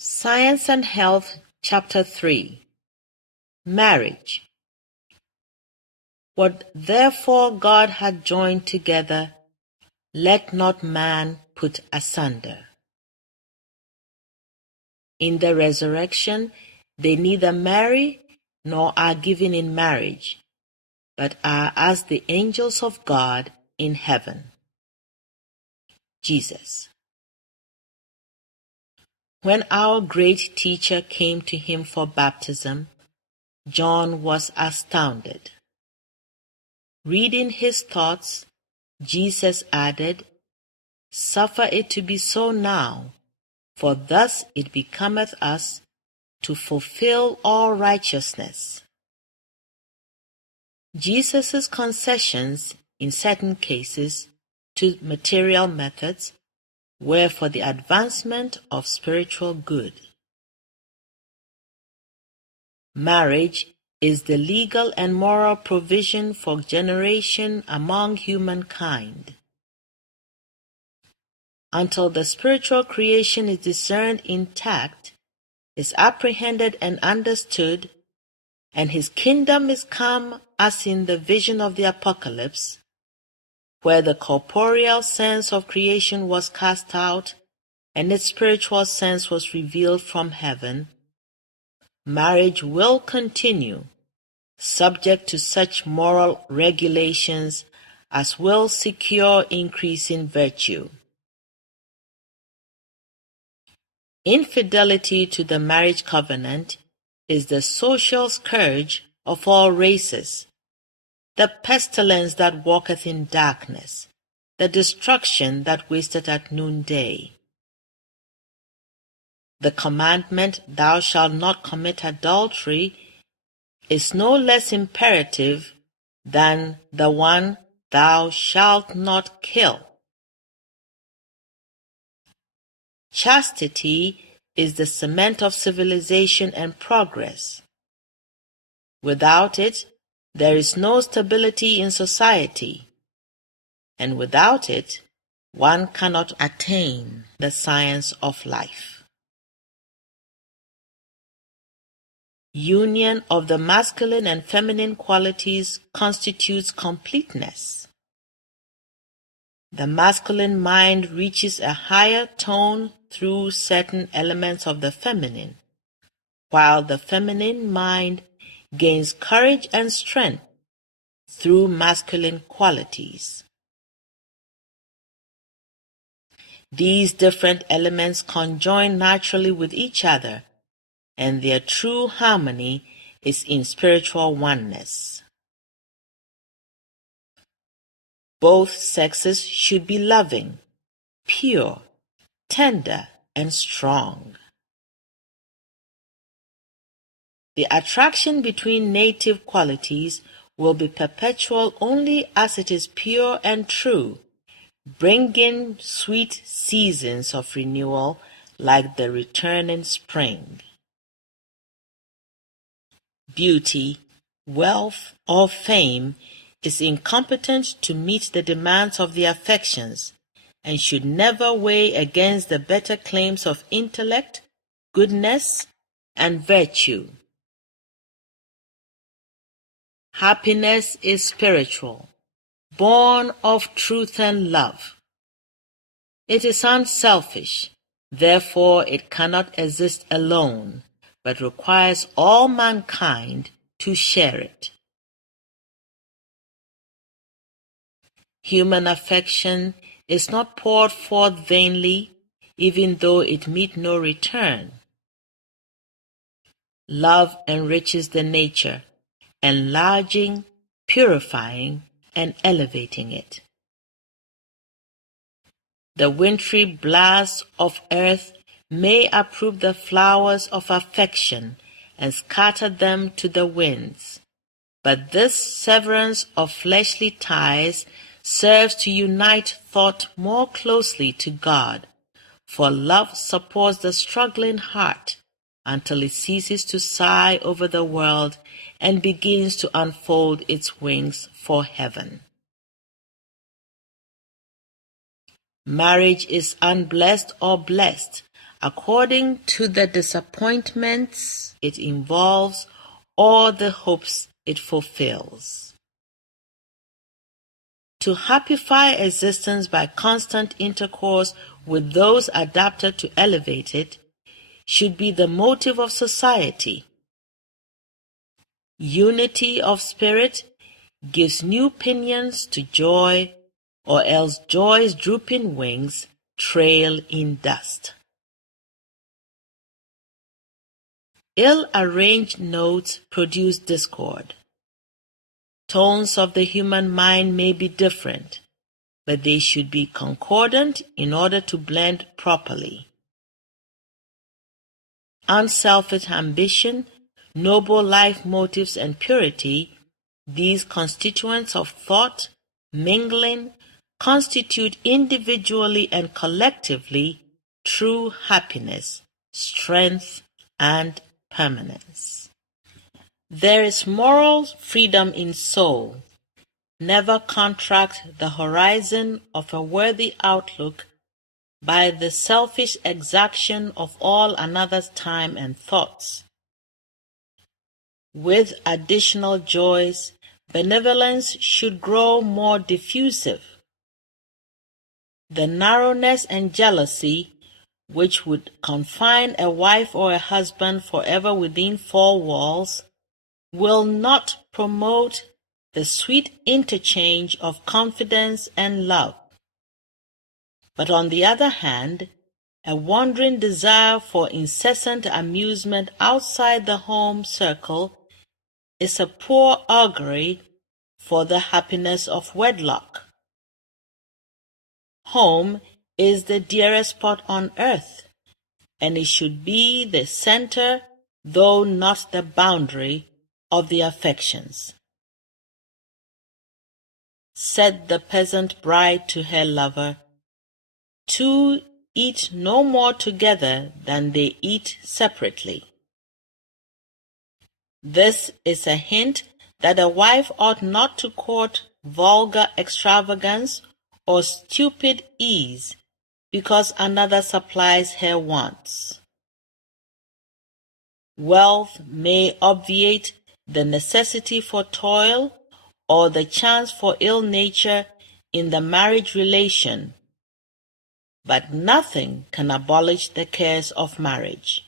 Science and Health, Chapter 3. Marriage. What therefore God had joined together, let not man put asunder. In the resurrection they neither marry nor are given in marriage, but are as the angels of God in heaven. Jesus. When our great teacher came to him for baptism, John was astounded. Reading his thoughts, Jesus added, "Suffer it to be so now, for thus it becometh us to fulfill all righteousness." Jesus' concessions in certain cases to material methods were for the advancement of spiritual good. Marriage is the legal and moral provision for generation among humankind. Until the spiritual creation is discerned intact, is apprehended and understood, and his kingdom is come as in the vision of the Apocalypse, where the corporeal sense of creation was cast out and its spiritual sense was revealed from heaven, marriage will continue, subject to such moral regulations as will secure increasing virtue. Infidelity to the marriage covenant is the social scourge of all races, the pestilence that walketh in darkness, the destruction that wasteth at noonday. The commandment, "Thou shalt not commit adultery," is no less imperative than the one, "Thou shalt not kill." Chastity is the cement of civilization and progress. Without it, there is no stability in society, and without it, one cannot attain the science of life. Union of the masculine and feminine qualities constitutes completeness. The masculine mind reaches a higher tone through certain elements of the feminine, while the feminine mind gains courage and strength through masculine qualities. These different elements conjoin naturally with each other, and their true harmony is in spiritual oneness. Both sexes should be loving, pure, tender, and strong. The attraction between native qualities will be perpetual only as it is pure and true, bringing sweet seasons of renewal like the returning spring. Beauty, wealth, or fame is incompetent to meet the demands of the affections and should never weigh against the better claims of intellect, goodness, and virtue. Happiness is spiritual, born of truth and love. It is unselfish, therefore it cannot exist alone, but requires all mankind to share it. Human affection is not poured forth vainly, even though it meet no return. Love enriches the nature, enlarging, purifying, and elevating it. The wintry blasts of earth may uproot the flowers of affection and scatter them to the winds, but this severance of fleshly ties serves to unite thought more closely to God, for love supports the struggling heart until it ceases to sigh over the world and begins to unfold its wings for heaven. Marriage is unblessed or blessed according to the disappointments it involves or the hopes it fulfills. To happify existence by constant intercourse with those adapted to elevate it should be the motive of society. Unity of spirit gives new pinions to joy, or else joy's drooping wings trail in dust. Ill-arranged notes produce discord. Tones of the human mind may be different, but they should be concordant in order to blend properly. Unselfish ambition, noble life motives, and purity, these constituents of thought, mingling, constitute individually and collectively true happiness, strength, and permanence. There is moral freedom in soul. Never contract the horizon of a worthy outlook by the selfish exaction of all another's time and thoughts. With additional joys, benevolence should grow more diffusive. The narrowness and jealousy which would confine a wife or a husband forever within four walls will not promote the sweet interchange of confidence and love. But on the other hand, a wandering desire for incessant amusement outside the home circle is a poor augury for the happiness of wedlock. Home is the dearest spot on earth, and it should be the center, though not the boundary, of the affections. Said the peasant bride to her lover, "Two eat no more together than they eat separately." This is a hint that a wife ought not to court vulgar extravagance or stupid ease because another supplies her wants. Wealth may obviate the necessity for toil or the chance for ill nature in the marriage relation, but nothing can abolish the cares of marriage.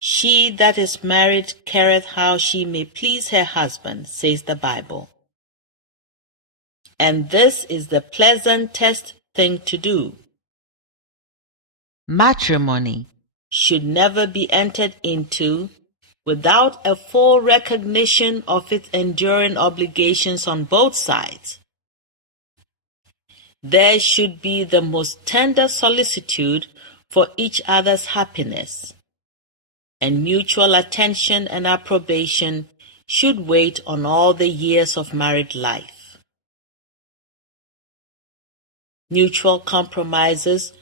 She that is married careth how she may please her husband, says the Bible. And this is the pleasantest thing to do. Matrimony should never be entered into without a full recognition of its enduring obligations on both sides. There should be the most tender solicitude for each other's happiness, and mutual attention and approbation should wait on all the years of married life. Mutual compromises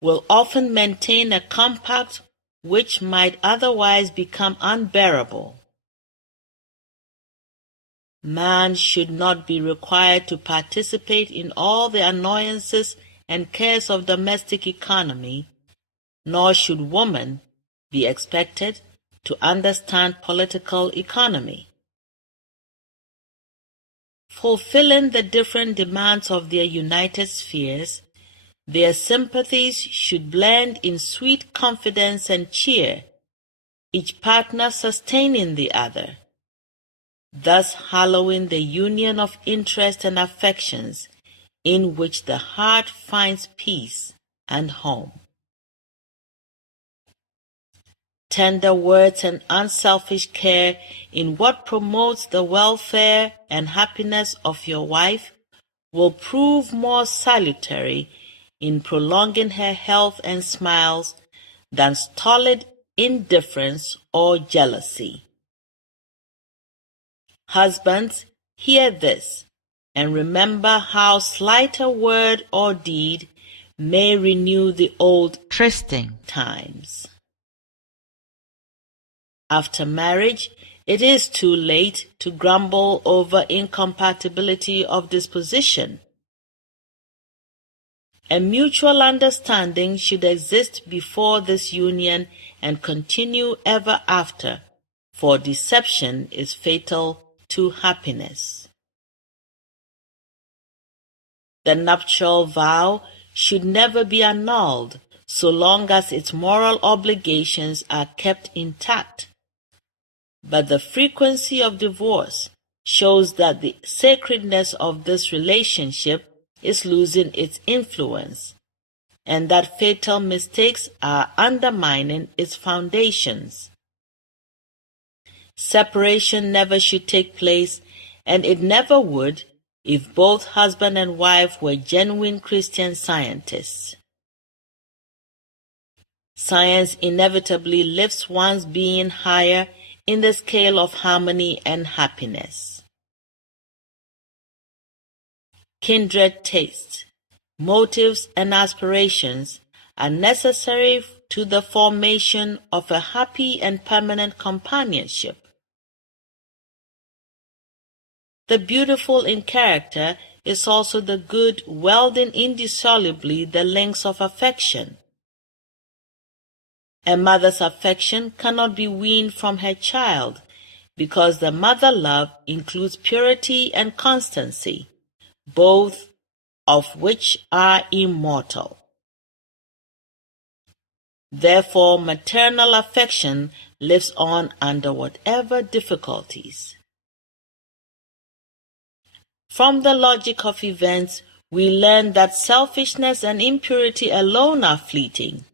will often maintain a compact which might otherwise become unbearable. Man should not be required to participate in all the annoyances and cares of domestic economy, nor should woman be expected to understand political economy. Fulfilling the different demands of their united spheres, their sympathies should blend in sweet confidence and cheer, each partner sustaining the other, thus hallowing the union of interest and affections in which the heart finds peace and home. Tender words and unselfish care in what promotes the welfare and happiness of your wife will prove more salutary in prolonging her health and smiles than stolid indifference or jealousy. Husbands, hear this, and remember how slight a word or deed may renew the old trysting times. After marriage, it is too late to grumble over incompatibility of disposition. A mutual understanding should exist before this union and continue ever after, for deception is fatal to happiness. The nuptial vow should never be annulled so long as its moral obligations are kept intact. But the frequency of divorce shows that the sacredness of this relationship is losing its influence, and that fatal mistakes are undermining its foundations. Separation never should take place, and it never would if both husband and wife were genuine Christian Scientists. Science inevitably lifts one's being higher in the scale of harmony and happiness. Kindred tastes, motives, and aspirations are necessary to the formation of a happy and permanent companionship. The beautiful in character is also the good, welding indissolubly the links of affection. A mother's affection cannot be weaned from her child, because the mother love includes purity and constancy, both of which are immortal. Therefore, maternal affection lives on under whatever difficulties. From the logic of events, we learn that selfishness and impurity alone are fleeting,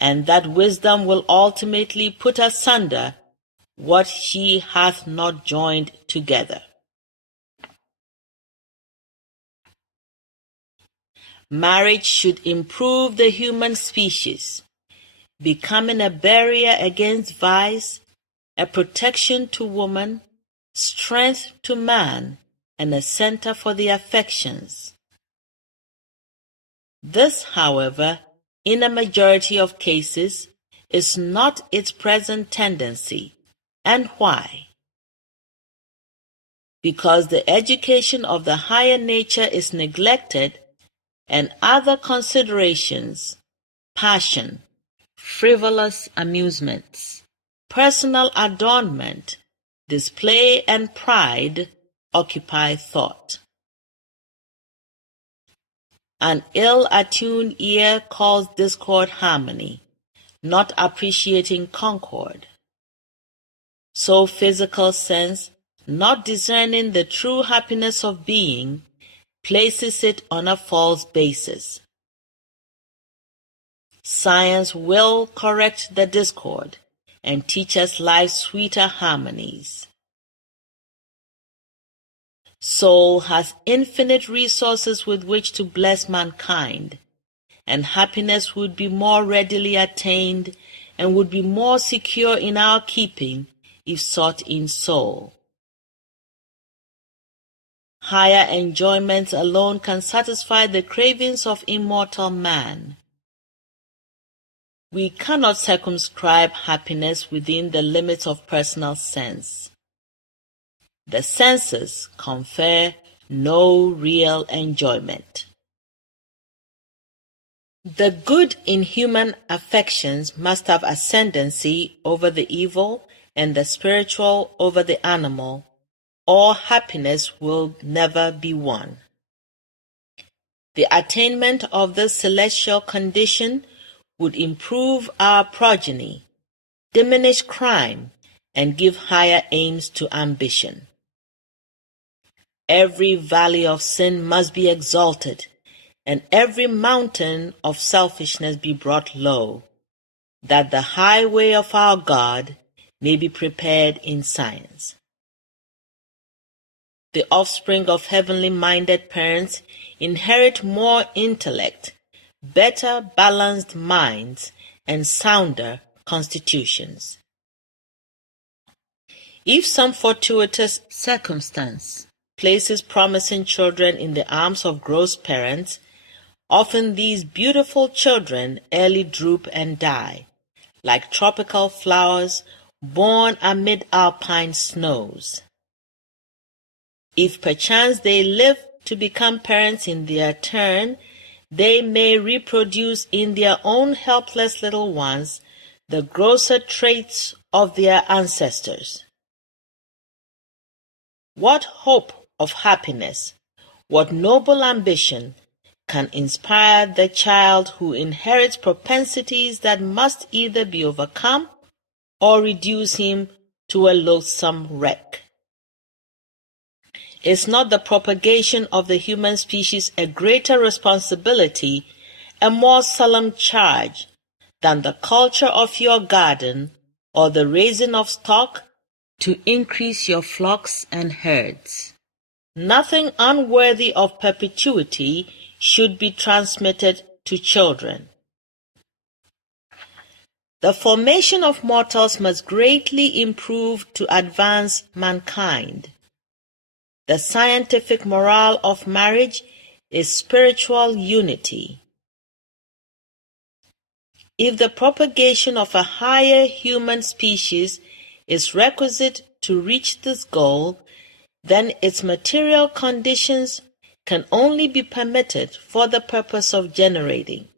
and that wisdom will ultimately put asunder what she hath not joined together. Marriage should improve the human species, becoming a barrier against vice, a protection to woman, strength to man, and a center for the affections. This, however, in a majority of cases, is not its present tendency. And why? Because the education of the higher nature is neglected, and other considerations, passion, frivolous amusements, personal adornment, display, and pride occupy thought. An ill-attuned ear calls discord harmony, not appreciating concord. So physical sense, not discerning the true happiness of being, places it on a false basis. Science will correct the discord and teach us life's sweeter harmonies. Soul has infinite resources with which to bless mankind, and happiness would be more readily attained and would be more secure in our keeping if sought in soul. Higher enjoyments alone can satisfy the cravings of immortal man. We cannot circumscribe happiness within the limits of personal sense. The senses confer no real enjoyment. The good in human affections must have ascendancy over the evil and the spiritual over the animal, or happiness will never be won. The attainment of this celestial condition would improve our progeny, diminish crime, and give higher aims to ambition. Every valley of sin must be exalted, and every mountain of selfishness be brought low, that the highway of our God may be prepared in science. The offspring of heavenly-minded parents inherit more intellect, better balanced minds, and sounder constitutions. If some fortuitous circumstance places promising children in the arms of gross parents, often these beautiful children early droop and die, like tropical flowers born amid alpine snows. If perchance they live to become parents in their turn, they may reproduce in their own helpless little ones the grosser traits of their ancestors. What hope of happiness, what noble ambition can inspire the child who inherits propensities that must either be overcome or reduce him to a loathsome wreck? Is not the propagation of the human species a greater responsibility, a more solemn charge, than the culture of your garden or the raising of stock to increase your flocks and herds? Nothing unworthy of perpetuity should be transmitted to children. The formation of mortals must greatly improve to advance mankind. The scientific morale of marriage is spiritual unity. If the propagation of a higher human species is requisite to reach this goal, then its material conditions can only be permitted for the purpose of generating.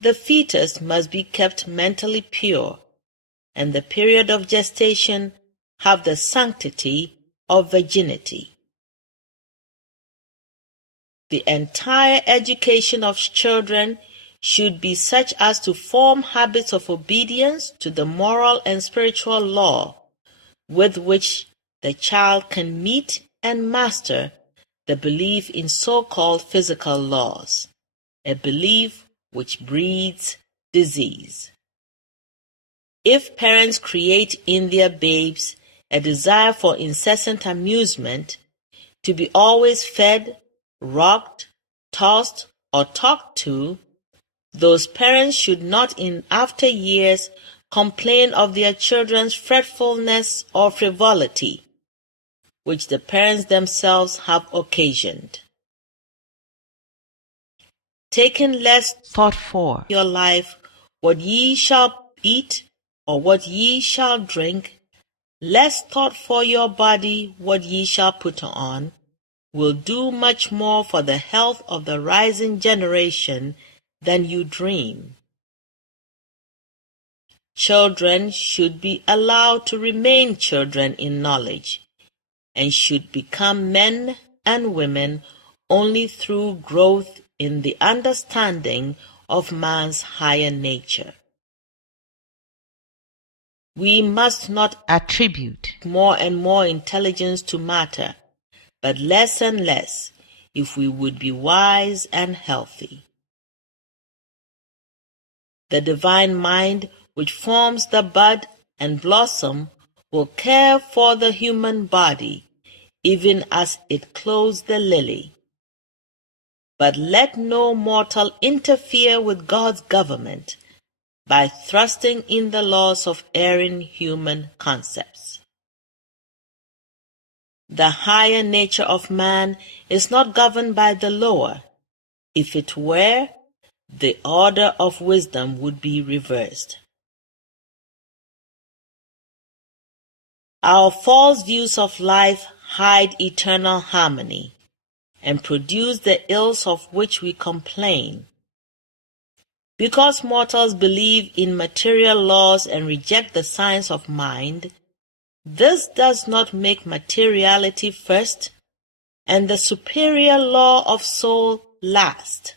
The fetus must be kept mentally pure, and the period of gestation have the sanctity of virginity. The entire education of children should be such as to form habits of obedience to the moral and spiritual law with which the child can meet and master the belief in so-called physical laws, a belief which breeds disease. If parents create in their babes a desire for incessant amusement, to be always fed, rocked, tossed, or talked to, those parents should not in after years complain of their children's fretfulness or frivolity, which the parents themselves have occasioned. Taking less thought for your life, what ye shall eat, or what ye shall drink, less thought for your body, what ye shall put on, will do much more for the health of the rising generation than you dream. Children should be allowed to remain children in knowledge, and should become men and women only through growth in the understanding of man's higher nature. We must not attribute more and more intelligence to matter, but less and less, if we would be wise and healthy. The divine mind which forms the bud and blossom will care for the human body, even as it clothes the lily. But let no mortal interfere with God's government by thrusting in the laws of erring human concepts. The higher nature of man is not governed by the lower. If it were, the order of wisdom would be reversed. Our false views of life hide eternal harmony and produce the ills of which we complain. Because mortals believe in material laws and reject the science of mind, this does not make materiality first and the superior law of soul last.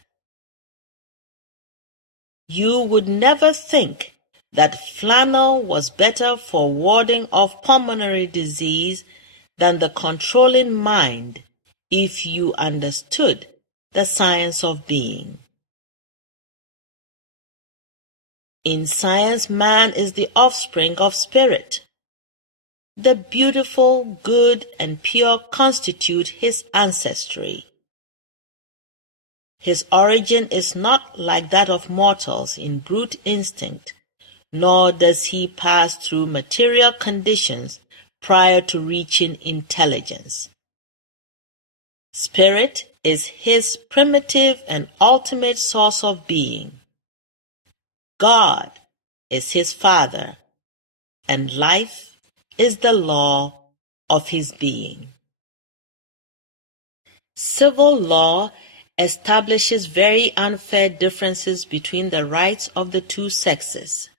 You would never think that flannel was better for warding off pulmonary disease than the controlling mind if you understood the science of being. In science, man is the offspring of spirit. The beautiful, good, and pure constitute his ancestry. His origin is not like that of mortals in brute instinct, nor does he pass through material conditions prior to reaching intelligence. Spirit is his primitive and ultimate source of being. God is his Father, and life is the law of his being. Civil law establishes very unfair differences between the rights of the two sexes.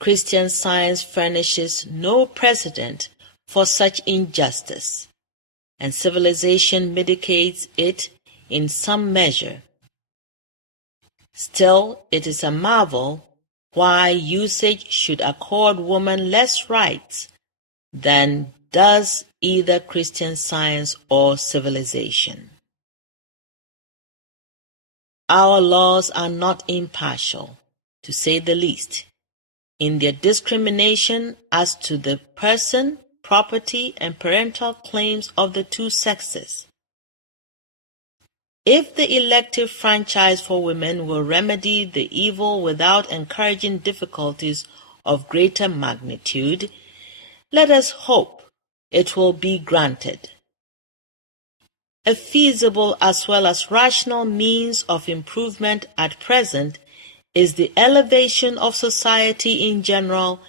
Christian Science furnishes no precedent for such injustice, and civilization mitigates it in some measure. Still, it is a marvel why usage should accord women less rights than does either Christian Science or civilization. Our laws are not impartial, to say the least, in their discrimination as to the person, property, and parental claims of the two sexes. If the elective franchise for women will remedy the evil without encouraging difficulties of greater magnitude, let us hope it will be granted. A feasible as well as rational means of improvement at present is the elevation of society in general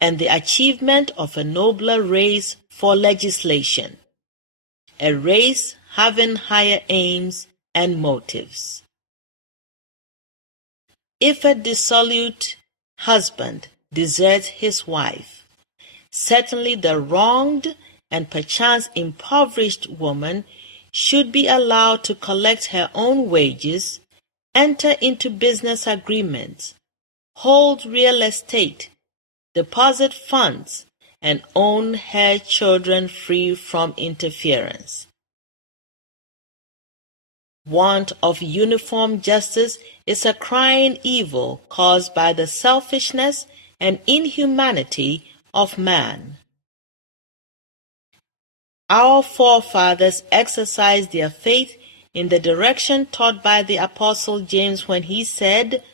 and the achievement of a nobler race for legislation, a race having higher aims and motives. If a dissolute husband deserts his wife, certainly the wronged and perchance impoverished woman should be allowed to collect her own wages, enter into business agreements, hold real estate, deposit funds, and own her children free from interference. Want of uniform justice is a crying evil caused by the selfishness and inhumanity of man. Our forefathers exercised their faith in the direction taught by the Apostle James when he said,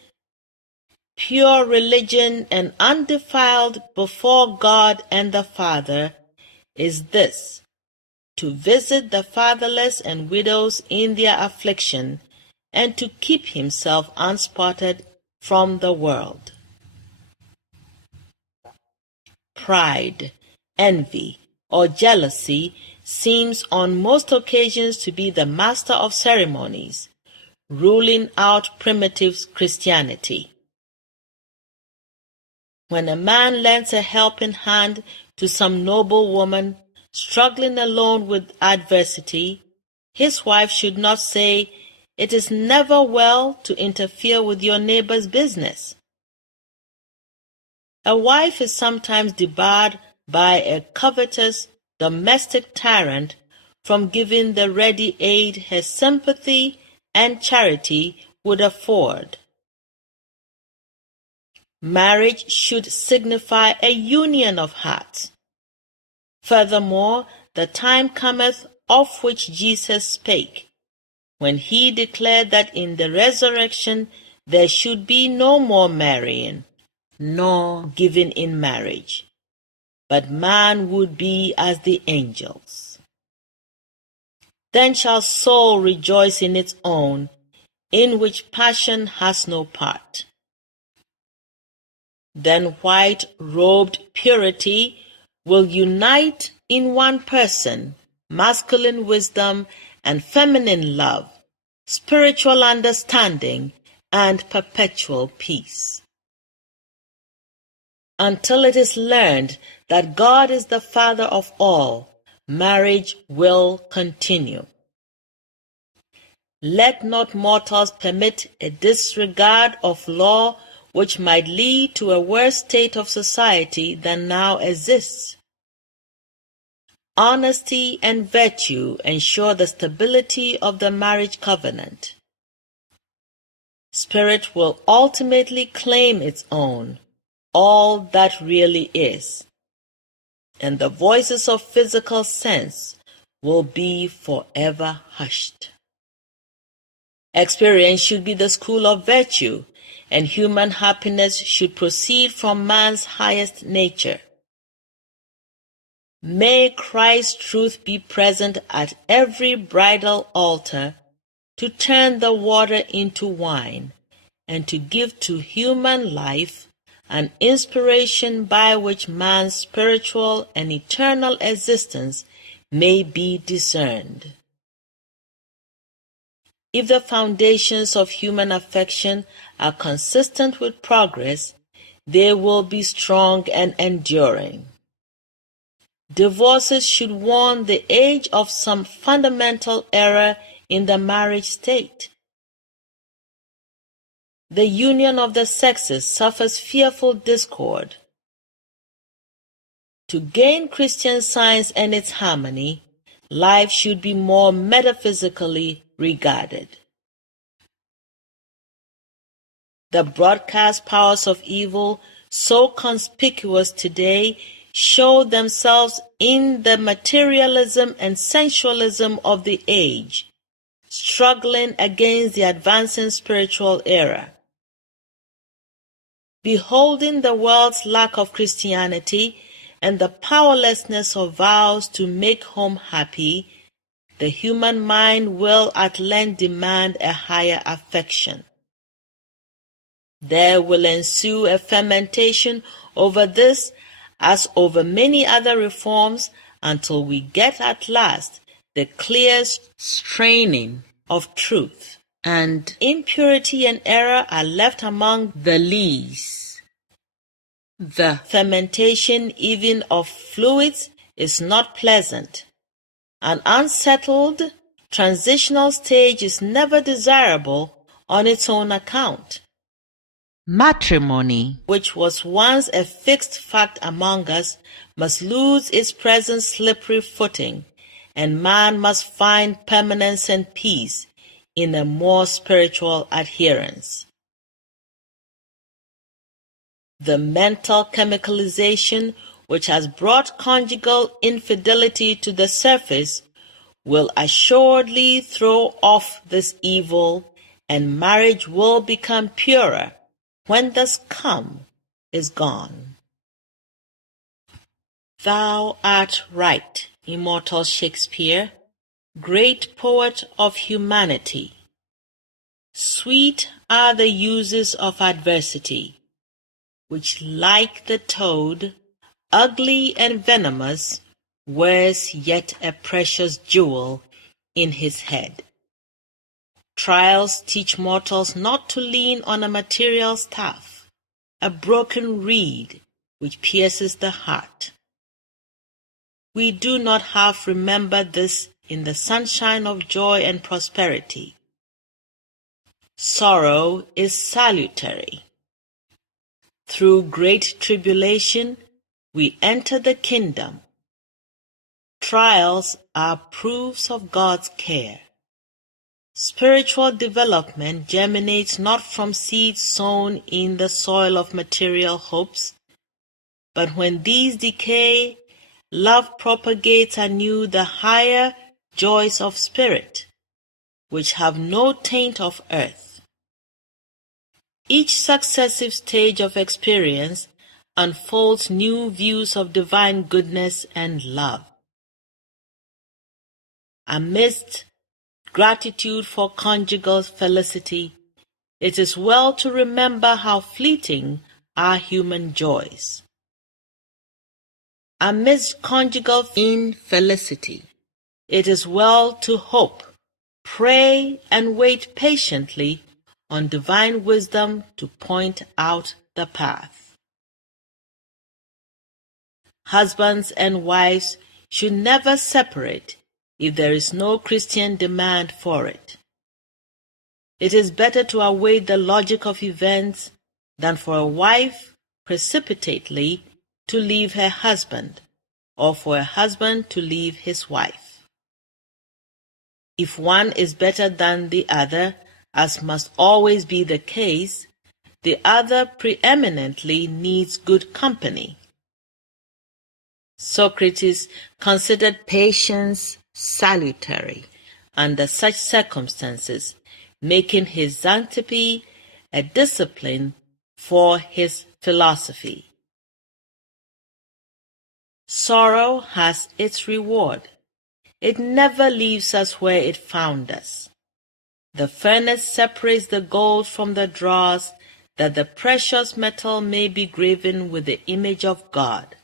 "Pure religion and undefiled before God and the Father is this, to visit the fatherless and widows in their affliction, and to keep himself unspotted from the world." Pride, envy, or jealousy seems on most occasions to be the master of ceremonies, ruling out primitive Christianity. When a man lends a helping hand to some noble woman struggling alone with adversity, his wife should not say, "It is never well to interfere with your neighbor's business." A wife is sometimes debarred by a covetous domestic tyrant from giving the ready aid her sympathy and charity would afford. Marriage should signify a union of hearts. Furthermore, the time cometh of which Jesus spake, when he declared that in the resurrection there should be no more marrying, nor giving in marriage, but man would be as the angels. Then shall soul rejoice in its own, in which passion has no part. Then white-robed purity will unite in one person masculine wisdom and feminine love, spiritual understanding, and perpetual peace. Until it is learned that God is the Father of all, marriage will continue. Let not mortals permit a disregard of law which might lead to a worse state of society than now exists. Honesty and virtue ensure the stability of the marriage covenant. Spirit will ultimately claim its own, all that really is, and the voices of physical sense will be forever hushed. Experience should be the school of virtue, and human happiness should proceed from man's highest nature. May Christ's truth be present at every bridal altar to turn the water into wine and to give to human life an inspiration by which man's spiritual and eternal existence may be discerned. If the foundations of human affection are consistent with progress, they will be strong and enduring. Divorces should warn the age of some fundamental error in the marriage state. The union of the sexes suffers fearful discord. To gain Christian science and its harmony, life should be more metaphysically regarded. The broadcast powers of evil, so conspicuous today, show themselves in the materialism and sensualism of the age, struggling against the advancing spiritual era. Beholding the world's lack of Christianity and the powerlessness of vows to make home happy, the human mind will at length demand a higher affection. There will ensue a fermentation over this as over many other reforms until we get at last the clear straining of truth, and impurity and error are left among the lees. The fermentation even of fluids is not pleasant. An unsettled, transitional stage is never desirable on its own account. Matrimony, which was once a fixed fact among us, must lose its present slippery footing, and man must find permanence and peace in a more spiritual adherence. The mental chemicalization which has brought conjugal infidelity to the surface will assuredly throw off this evil, and marriage will become purer when the scum is gone. Thou art right, immortal Shakespeare, great poet of humanity. Sweet are the uses of adversity, which like the toad, ugly and venomous, wears yet a precious jewel in his head. Trials teach mortals not to lean on a material staff, a broken reed which pierces the heart. We do not half remember this in the sunshine of joy and prosperity. Sorrow is salutary. Through great tribulation we enter the kingdom. Trials are proofs of God's care. Spiritual development germinates not from seeds sown in the soil of material hopes, but when these decay, love propagates anew the higher joys of spirit, which have no taint of earth. Each successive stage of experience unfolds new views of divine goodness and love. Amidst gratitude for conjugal felicity, it is well to remember how fleeting are human joys. Amidst conjugal infelicity, it is well to hope, pray, and wait patiently on divine wisdom to point out the path. Husbands and wives should never separate if there is no Christian demand for it. It is better to await the logic of events than for a wife precipitately to leave her husband, or for a husband to leave his wife. If one is better than the other, as must always be the case, the other preeminently needs good company. Socrates considered patience salutary under such circumstances, making his Xantippe a discipline for his philosophy. Sorrow has its reward. It never leaves us where it found us. The furnace separates the gold from the dross, that the precious metal may be graven with the image of God.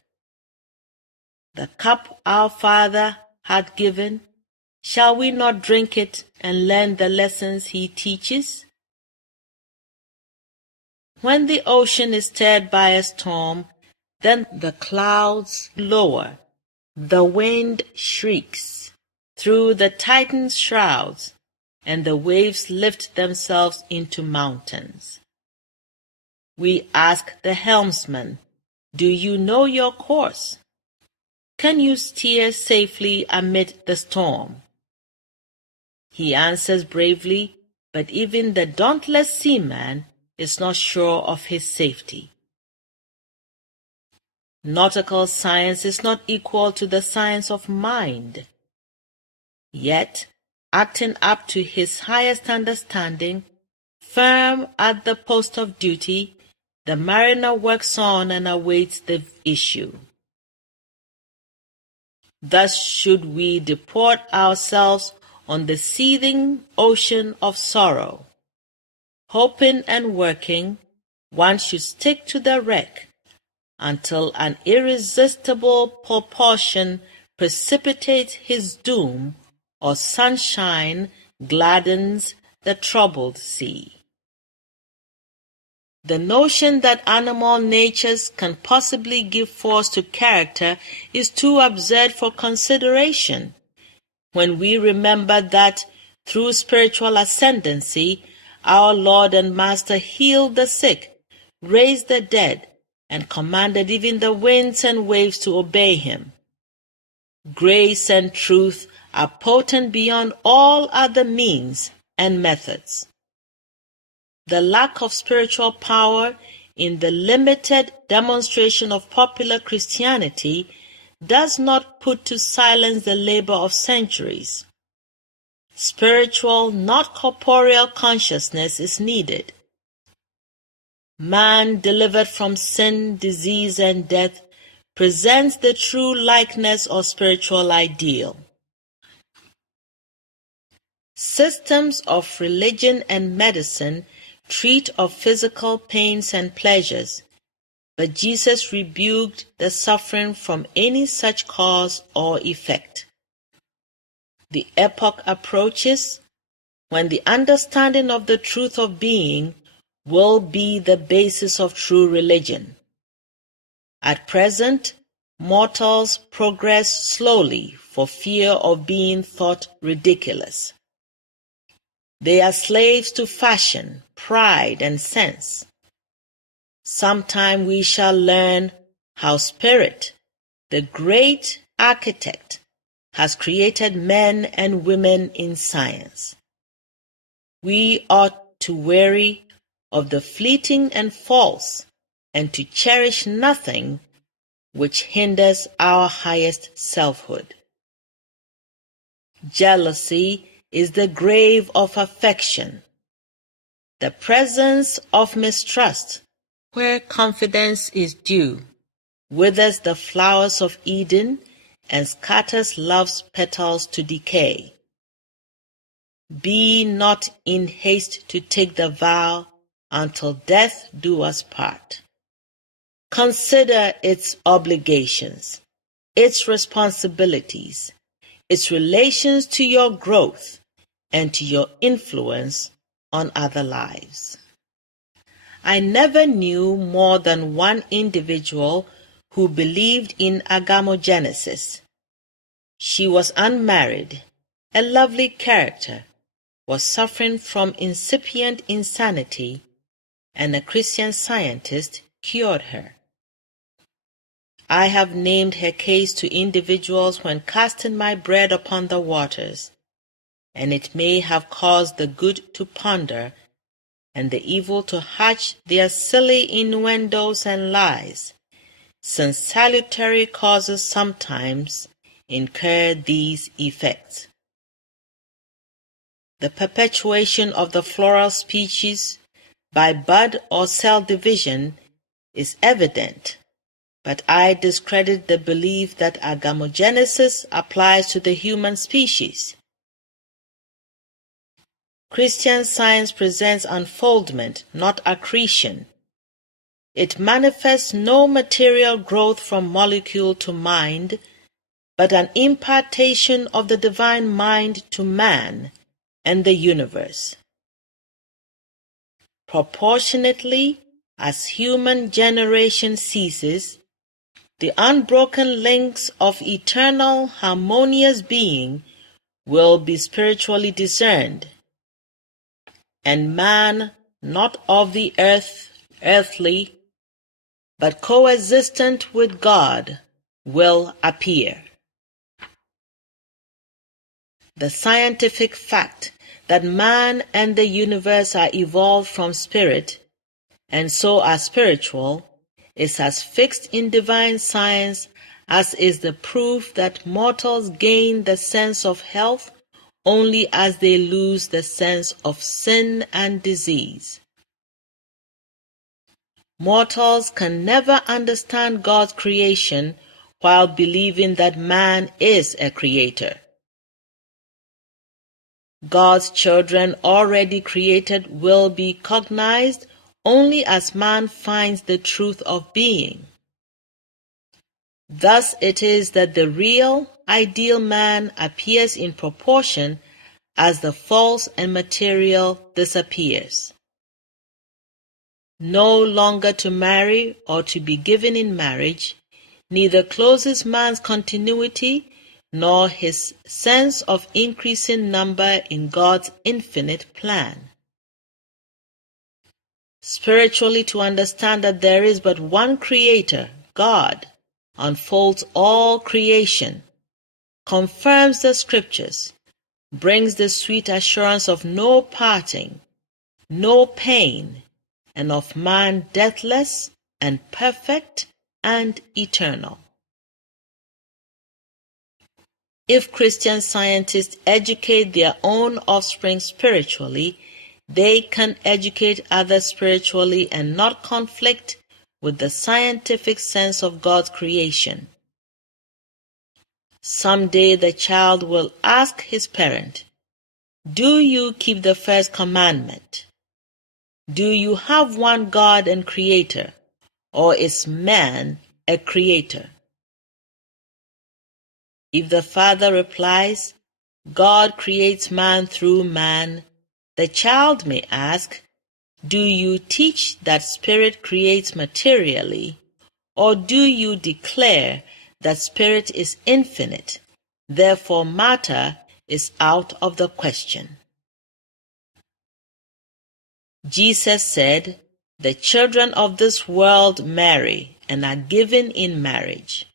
The cup our Father hath given, Shall we not drink it and learn the lessons he teaches? When the ocean is stirred by a storm, then the clouds lower, the wind shrieks through the tightened shrouds, and the waves lift themselves into mountains. We ask the helmsman, "Do you know your course? Can you steer safely amid the storm?" He answers bravely, but even the dauntless seaman is not sure of his safety. Nautical science is not equal to the science of mind. Yet, acting up to his highest understanding, firm at the post of duty, the mariner works on and awaits the issue. Thus should we deport ourselves on the seething ocean of sorrow. Hoping and working, one should stick to the wreck until an irresistible propulsion precipitates his doom or sunshine gladdens the troubled sea. The notion that animal natures can possibly give force to character is too absurd for consideration, when we remember that through spiritual ascendancy, our Lord and Master healed the sick, raised the dead, and commanded even the winds and waves to obey him. Grace and truth are potent beyond all other means and methods. The lack of spiritual power in the limited demonstration of popular Christianity does not put to silence the labor of centuries. Spiritual, not corporeal consciousness is needed. Man, delivered from sin, disease, and death, presents the true likeness or spiritual ideal. Systems of religion and medicine treat of physical pains and pleasures, but Jesus rebuked the suffering from any such cause or effect. The epoch approaches when the understanding of the truth of being will be the basis of true religion. At present, mortals progress slowly for fear of being thought ridiculous. They are slaves to fashion, pride, and sense. Sometime we shall learn how Spirit, the great architect, has created men and women in science. We ought to weary of the fleeting and false, and to cherish nothing which hinders our highest selfhood. Jealousy is the grave of affection, the presence of mistrust, where confidence is due, withers the flowers of Eden and scatters love's petals to decay. Be not in haste to take the vow until death do us part. Consider its obligations, its responsibilities, its relations to your growth and to your influence on other lives. I never knew more than one individual who believed in agamogenesis. She was unmarried, a lovely character, was suffering from incipient insanity, and a Christian Scientist cured her. I have named her case to individuals when casting my bread upon the waters, and it may have caused the good to ponder and the evil to hatch their silly innuendos and lies, since salutary causes sometimes incur these effects. The perpetuation of the floral species by bud or cell division is evident, but I discredit the belief that agamogenesis applies to the human species. Christian Science presents unfoldment, not accretion. It manifests no material growth from molecule to mind, but an impartation of the divine mind to man and the universe. Proportionately as human generation ceases, the unbroken links of eternal harmonious being will be spiritually discerned, and man, not of the earthly, but coexistent with God, will appear. The scientific fact that man and the universe are evolved from spirit, and so are spiritual, is as fixed in divine science as is the proof that mortals gain the sense of health only as they lose the sense of sin and disease. Mortals can never understand God's creation while believing that man is a creator. God's children already created will be cognized only as man finds the truth of being. Thus it is that the real, ideal man appears in proportion as the false and material disappears. No longer to marry or to be given in marriage, neither closes man's continuity nor his sense of increasing number in God's infinite plan. Spiritually, to understand that there is but one Creator, God, unfolds all creation, confirms the Scriptures, brings the sweet assurance of no parting, no pain, and of man deathless and perfect and eternal. If Christian scientists educate their own offspring spiritually, they can educate others spiritually and not conflict with the scientific sense of God's creation. Someday the child will ask his parent, "Do you keep the first commandment? Do you have one God and Creator, or is man a creator?" If the father replies, "God creates man through man," the child may ask, "Do you teach that spirit creates materially, or do you declare that spirit is infinite, therefore matter is out of the question?" Jesus said, "The children of this world marry and are given in marriage,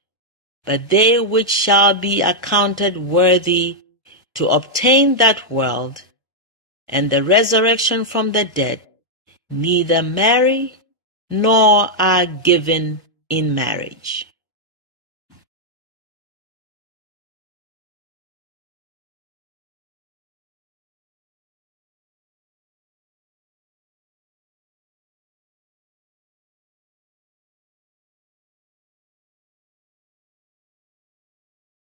but they which shall be accounted worthy to obtain that world and the resurrection from the dead neither marry nor are given in marriage."